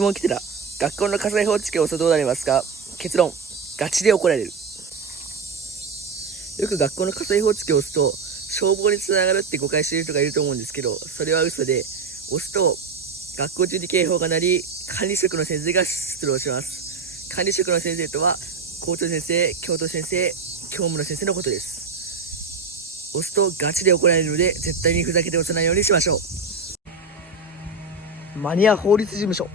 質問来てた。学校の火災報知器を押すとどうなりますか？結論、ガチで怒られる。よく学校の火災報知器を押すと消防につながるって誤解している人がいると思うんですけど、それは嘘で、押すと学校中に警報が鳴り、管理職の先生が出動します。管理職の先生とは校長先生、教頭先生、教務の先生のことです。押すとガチで怒られるので、絶対にふざけて押さないようにしましょう。マニア法律事務所。